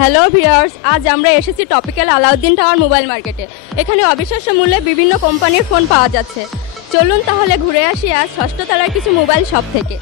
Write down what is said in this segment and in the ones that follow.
Hello viewers, আজ আমরা এসেছি টপিক্যাল আলাউদ্দিন টাওয়ার মোবাইল মার্কেটে। এখানে অবিশ্বাস্য মূল্যে বিভিন্ন কোম্পানির ফোন পাওয়া যাচ্ছে। চলুন তাহলে ঘুরে আসি আজ ষষ্ঠ তলার কিছু মোবাইল শপ থেকে।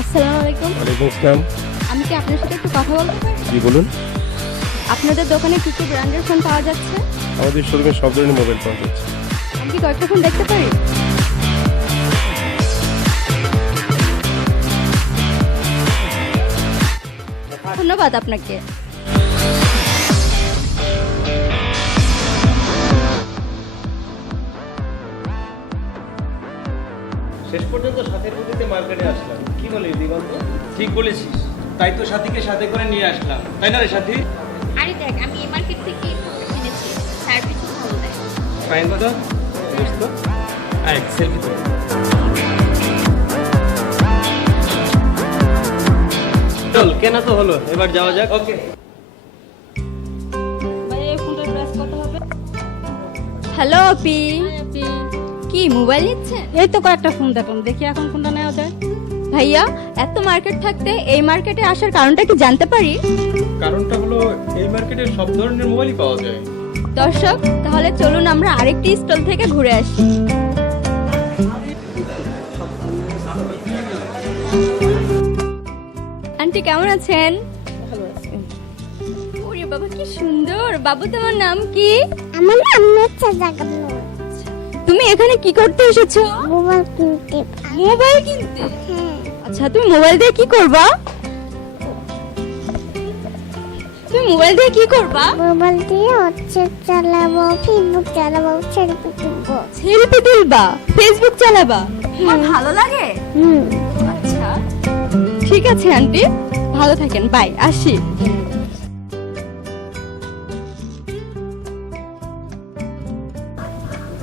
আসসালামু আলাইকুম। ওয়ালাইকুম আসসালাম। আমি কি আপনার সাথে একটু কথা বলতে পারি? জি বলুন। আপনাদের দোকানে কি কি ব্র্যান্ডের ফোন পাওয়া যাচ্ছে? আমাদের শোরুমে সব ধরনের মোবাইল পাওয়া যাচ্ছে। আমি কি কয়েকটা ফোন দেখতে পারি? ধন্যবাদ আপনাকে। শেষ পর্যন্ত সাথের বুদ্ধিতে মার্কেটে আসলাম। কি বলিস দিগন্ত? ঠিক বলেছিস, তাই তো সাথীকে সাথে করে নিয়ে আসলাম, তাই না রে সাথী? আরে দেখ, আমি এই মার্কেট থেকে কিনেছি, সার্ভিস ভালো দেয়। ফাইন কথা দোস্ত, আয় সেলফি তো। চল, কেনা তো হলো, এবার যাওয়া যাক। ওকে। হ্যালো আপি, কি মোবাইল নিচ্ছেন? এই তো কয়েকটা ফোন দেখলাম, দেখি এখন কোনটা নেওয়া যায়। ভাইয়া, এত মার্কেট থাকতে এই মার্কেটে আসার কারণটা কি জানতে পারি? কারণটা হলো এই মার্কেটে সব ধরনের মোবাইলই পাওয়া যায়। দর্শক, তাহলে চলুন আমরা আরেকটি স্টল থেকে ঘুরে আসি। আন্টি কেমন আছেন? ভালো আছে। ওরে বাবা, কি সুন্দর। বাবু, তোমার নাম কি? আমার নাম হচ্ছে জাগানো। তুমি এখানে কি করতে এসেছো? মোবাইল কিনতে। মোবাইল কিনতে? হ্যাঁ, আচ্ছা, তুমি মোবাইল দিয়ে কি করবা? মোবাইল দিয়ে হচ্ছে চালাবো, ফেসবুক চালাবো, সেলফি তুলবো। সেলফি তুলবা, ফেসবুক চালাবা? তোমার ভালো লাগে? আচ্ছা, ঠিক আছে আন্টি, ভালো থাকেন, বাই, আসি।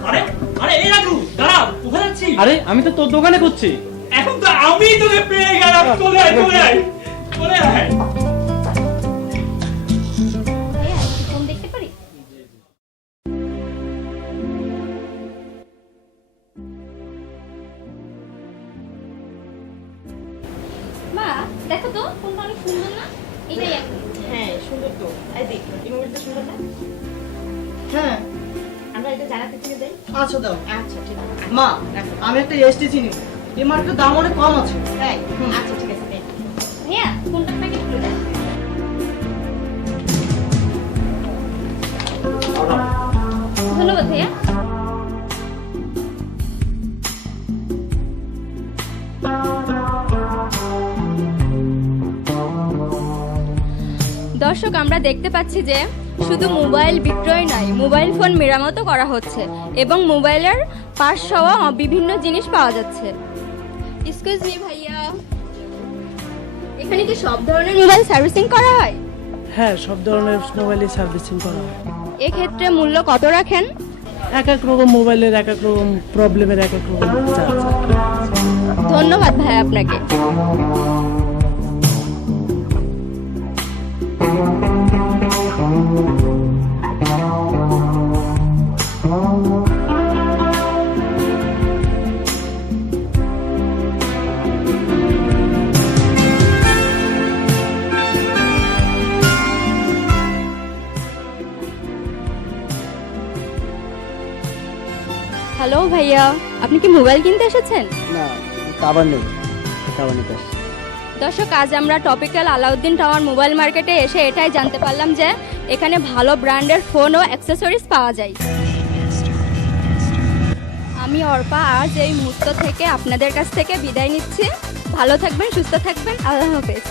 আরে আরে এই রাজু, দাঁড়া, কোথায় যাচ্ছিস? আরে আমি তো তোর দোকানে করছি। এখন তো আমি তোকে পেয়ে গেলাম। চলে আয়, চলে আয়, চলে আয়। ভাইয়া, একটু ফোন দেখতে পারি? মা, দেখো তো ফোনটা অনেক সুন্দর না? এটাই এখন। হ্যাঁ, সুন্দর তো। এই দেখ, এই মোবাইলটা সুন্দর না? হ্যাঁ, আমরা এটা জানাতে চিনে দেই। আচ্ছা দাও। আচ্ছা ঠিক আছে। মা, আমি একটা এসটিসি নিব। এই মার্কেটের দাম অনেক কম আছে। তাই? আচ্ছা ঠিক আছে, দেখ। ভাইয়া, ফোনটা আপনাকে খুলে দেন। ধন্যবাদ ভাইয়া। দর্শক, আমরা দেখতে পাচ্ছি যে শুধু মোবাইল বিক্রয় নয়, মোবাইল ফোন মেরামতও করা হচ্ছে এবং মোবাইলের পার্টস সহ বিভিন্ন জিনিস পাওয়া যাচ্ছে। এক্সকিউজ মি ভাইয়া, এখানে কি সব ধরনের মোবাইল সার্ভিসিং করা হয়? হ্যাঁ, সব ধরনের মোবাইলই সার্ভিসিং করা হয়। এক্ষেত্রে মূল্য কত রাখেন? এক এক রকম মোবাইলের এক এক রকম প্রবলেমের এক এক রকম চার্জ। ধন্যবাদ ভাই আপনাকে। হ্যালো ভাইয়া, আপনি কি মোবাইল কিনতে এসেছেন? না, খাবার নেই, খাবার নিতে আসছি। দর্শক, আজ আমরা টপিক্যাল আলাউদ্দিন টাওয়ার মোবাইল মার্কেটে এসে এটাই জানতে পারলাম যে এখানে ভালো ব্র্যান্ডের ফোন ও অ্যাক্সেসরিজ পাওয়া যায়। আমি অর্পা আজ এই মুহূর্ত থেকে আপনাদের কাছ থেকে বিদায় নিচ্ছি। ভালো থাকবেন, সুস্থ থাকবেন, আল্লাহ হাফেজ।